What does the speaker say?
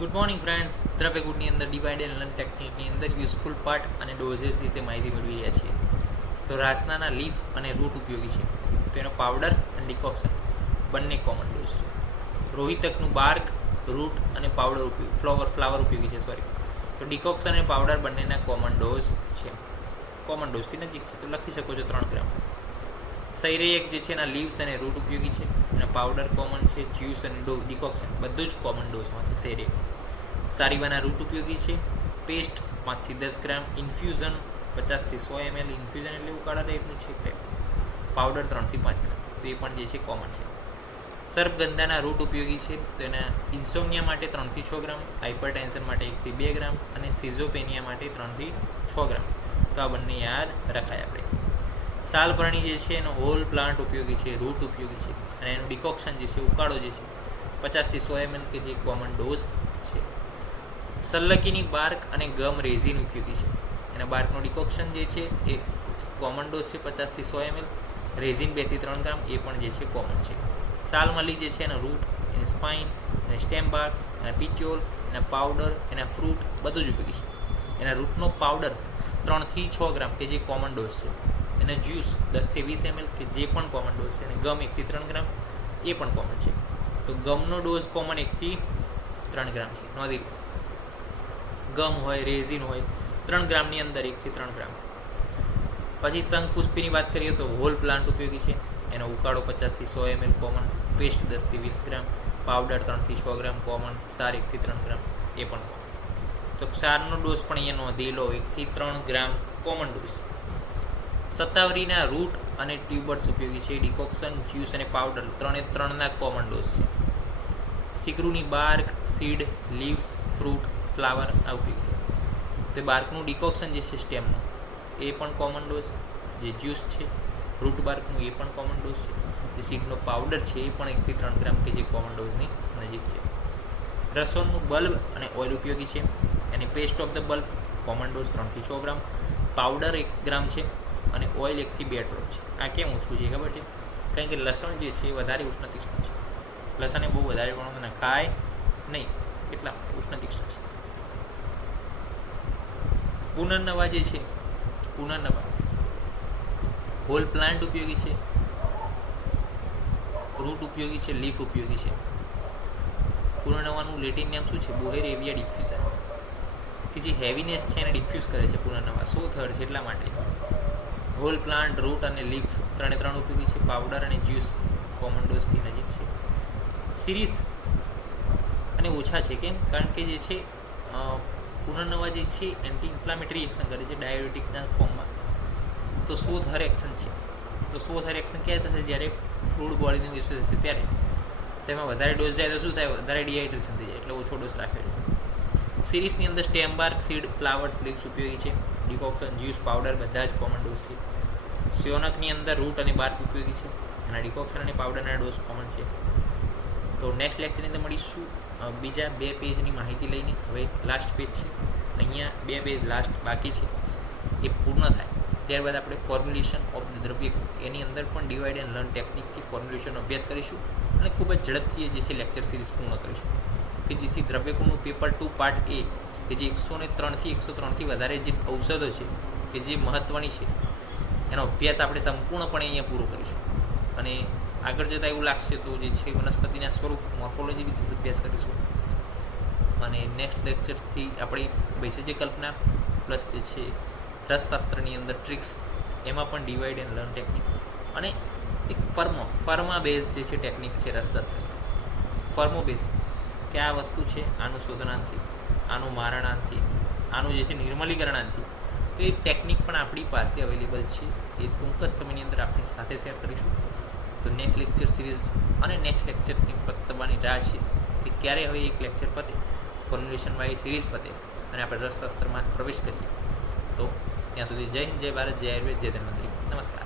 Good morning friends. દ્રવ્યગુડની અંદર divide and learn ટેકનિકની અંદર useful part અને ડોઝેસ વિશે માહિતી મેળવી રહ્યા છીએ. તો રાસનાના લીફ અને રૂટ ઉપયોગી છે. તો એનો પાવડર અને ડિકોક્શન બંને કોમન ડોઝ છે. રોહિતકનું બાર્ક, રૂટ અને પાવડર ફ્લાવર ઉપયોગી છે. તો ડિકોક્શન અને પાવડર બંનેના કોમન ડોઝ છે. કોમન ડોઝથી નજીક છે તો લખી શકો છો 3 ગ્રામ. સૈરેયક જે છે એના લીવ્સ અને રૂટ ઉપયોગી છે. એના પાવડર કોમન છે. જ્યુસ અને ડિકોક્શન બધું જ કોમન ડોઝમાં છે. સૈરેયક સારીવાના રૂટ ઉપયોગી છે. પેસ્ટ 5 થી 10 ગ્રામ. ઇન્ફ્યુઝન 50 થી 100 ml. ઇન્ફ્યુઝન એટલે ઉકાળા ટાઈપનું છે. પાવડર 3 થી 5 ગ્રામ. તો એ પણ જે છે કોમન છે. સર્પગંધાના રૂટ ઉપયોગી છે. તો એના ઇન્સોમનિયા માટે 3 થી 6 ગ્રામ. હાઇપરટેન્શન માટે 1 થી 2 ગ્રામ. અને સિઝોપેનિયા માટે 3 થી 6 ગ્રામ. તો આ બંને યાદ રખાય આપણે. સાલભરણી જે છે એનો હોલ પ્લાન્ટ ઉપયોગી છે. રૂટ ઉપયોગી છે. અને એનું ડિકોક્શન જે છે ઉકાળો જે છે 50 થી 100 ml કે જે કોમન ડોઝ છે. સલ્લકીની બાર્ક અને ગમ રેઝિન ઉપયોગી છે. એના બાર્કનું ડિકોક્શન જે છે એ કોમન ડોઝ છે 50 થી 100 ml. રેઝિન 2 થી 3 ગ્રામ એ પણ જે છે કોમન છે. સાલમલી જે છે એના રૂટ, એની સ્પાઇન, એની સ્ટેમ બાર્ક, એના પિચ્યોલ, એના પાવડર, એના ફ્રૂટ બધું જ ઉપયોગી છે. એના રૂટનો પાવડર 3 થી 6 ગ્રામ કે જે કોમન ડોઝ છે. એના જ્યુસ 10 થી 20 ml કે જે પણ કોમન ડોઝ છે. અને ગમ 1 થી 3 ગ્રામ એ પણ કોમન છે. તો ગમનો ડોઝ કોમન 1 થી 3 ગ્રામ છે. નોંધી લો. ગમ હોય, રેઝિન હોય 3 ગ્રામની અંદર 1 થી 3 ગ્રામ. પછી શંખપુષ્પીની વાત કરીએ તો હોલ પ્લાન્ટ ઉપયોગી છે. એનો ઉકાળો 50 થી 100 ml કોમન. પેસ્ટ 10 થી 20 ગ્રામ. પાવડર 3 થી 6 ગ્રામ કોમન. સાર 1 થી 3 ગ્રામ એ પણ કોમન. તો ક્ષારનો ડોઝ પણ અહીંયા નોંધી લો 1 થી 3 ગ્રામ કોમન ડોઝ. સત્તાવરીના રૂટ અને ટ્યુબર્સ ઉપયોગી છે. ડિકોક્શન, જ્યુસ અને પાવડર 3ના કોમન ડોઝ છે. સિકરુની bark, seed, leaves, fruit, flower આ ઉપયોગી છે. તો બાર્કનું ડિકોક્શન જે છે સ્ટેમનું એ પણ કોમન ડોઝ. જે જ્યુસ છે રૂટ બાર્કનું એ પણ કોમન ડોઝ છે. જે સીડનો પાવડર છે એ પણ 1 થી 3 ગ્રામ કે જે કોમન ડોઝની નજીક છે. રસોનનું બલ્બ અને ઓઇલ ઉપયોગી છે. એની paste of the bulb common dose 3 થી 6 ગ્રામ. પાવડર 1 ગ્રામ છે. અને ઓઇલ 1 થી 2 ડ્રોપ છે. આ કેમ ઓછું છે ખબર છે? કારણ કે લસણ જે છે એ વધારે ઉષ્ણ તીક્ષ્ણ છે. લસણ એ બહુ વધારે પ્રમાણમાં ખાય નહીં એટલા ઉષ્ણ તીક્ષ્ણ છે. પુનર્નવા જે છે પુનર્નવા હોલ પ્લાન્ટ ઉપયોગી છે. રૂટ ઉપયોગી છે. લીફ ઉપયોગી છે. પુનર્નવાનું લેટિન નામ શું છે? બોહેરેવિયા ડિફ્યુઝર કે જે હેવીનેસ છે એને ડિફ્યુઝ કરે છે. પુનર્નવા 100 થર્ડ છે એટલા માટે. હોલ પ્લાન્ટ, રૂટ અને લીફ 3 ઉપયોગી છે. પાવડર અને જ્યુસ કોમન ડોઝથી નજીક છે. સિરીઝ અને ઓછા છે. કેમ? કારણ કે જે છે પુનર્નવા જે છે એન્ટી ઇન્ફ્લામેટરી એક્શન કરે છે ડાયોરેટિકના ફોર્મમાં. તો 100 થર એક્શન છે. તો 100 થર એક્શન ક્યારે થશે? જ્યારે ફ્લૂડ બોડીનું ઇસ્યુ થશે ત્યારે. તેમાં વધારે ડોઝ જાય તો શું થાય? વધારે ડિહાઇડ્રેશન થઈ જાય. એટલે ઓછો ડોઝ રાખે છે. સિરીઝની અંદર stem bark, seed, flowers, leaves ઉપયોગી છે. ડિકોક્શન, જ્યુસ, પાવડર બધા જ કોમન ડોઝ છે. સ્યોનકની અંદર રૂટ અને બાર્ક ઉપયોગી છે. એના ડિકોક્શન અને પાવડરના ડોઝ કોમન છે. તો નેક્સ્ટ લેક્ચરની અંદર મળીશું બીજા 2 પેજની માહિતી લઈને. હવે લાસ્ટ પેજ છે. અહીંયા 2 પેજ લાસ્ટ બાકી છે એ પૂર્ણ થાય ત્યારબાદ આપણે ફોર્મ્યુલેશન ઓફ ધ દ્રવ્ય એની અંદર પણ ડિવાઇડ એન્ડ લર્ન ટેકનિકથી ફોર્મ્યુલેશનનો અભ્યાસ કરીશું. અને ખૂબ જ ઝડપથી જે છે લેક્ચર સિરીઝ પૂર્ણ કરીશું કે જેથી દ્રવ્યકુળનું પેપર 2 પાર્ટ એ કે જે 103થી વધારે જે ઔષધો છે કે જે મહત્ત્વની છે એનો અભ્યાસ આપણે સંપૂર્ણપણે અહીંયા પૂરો કરીશું. અને આગળ જતાં એવું લાગશે તો જે છે વનસ્પતિના સ્વરૂપ મોર્ફોલોજી વિશે અભ્યાસ કરીશું. અને નેક્સ્ટ લેક્ચરથી આપણે વૈશેજ્ય કલ્પના પ્લસ જે છે રસશાસ્ત્રની અંદર ટ્રિક્સ એમાં પણ ડિવાઇડ એન્ડ લર્ન ટેકનિક અને એક ફર્મા બેઝ જે છે ટેકનિક છે રસશાસ્ત્રની ફર્મો બેઝ કે આ વસ્તુ છે આનું શોધનાંતથી, આનું મારણાંતથી, આનું જે છે નિર્મલીકરણાંતથી. તો એ ટેકનિક પણ આપણી પાસે અવેલેબલ છે. એ ટૂંક જ સમયની અંદર આપણી સાથે શેર કરીશું. તો નેક્સ્ટ લેક્ચર સિરીઝ અને નેક્સ્ટ લેક્ચરની પતવાની રાહ છે કે ક્યારે હવે એક લેક્ચર પતે, ફોર્મ્યુલેશનવાળી સિરીઝ પતે અને આપણે રસશાસ્ત્રમાં પ્રવેશ કરીએ. તો ત્યાં સુધી જય હિન્દ, જય ભારત, જય આયુર્વેદ, જય ધન્વંતરી. નમસ્કાર.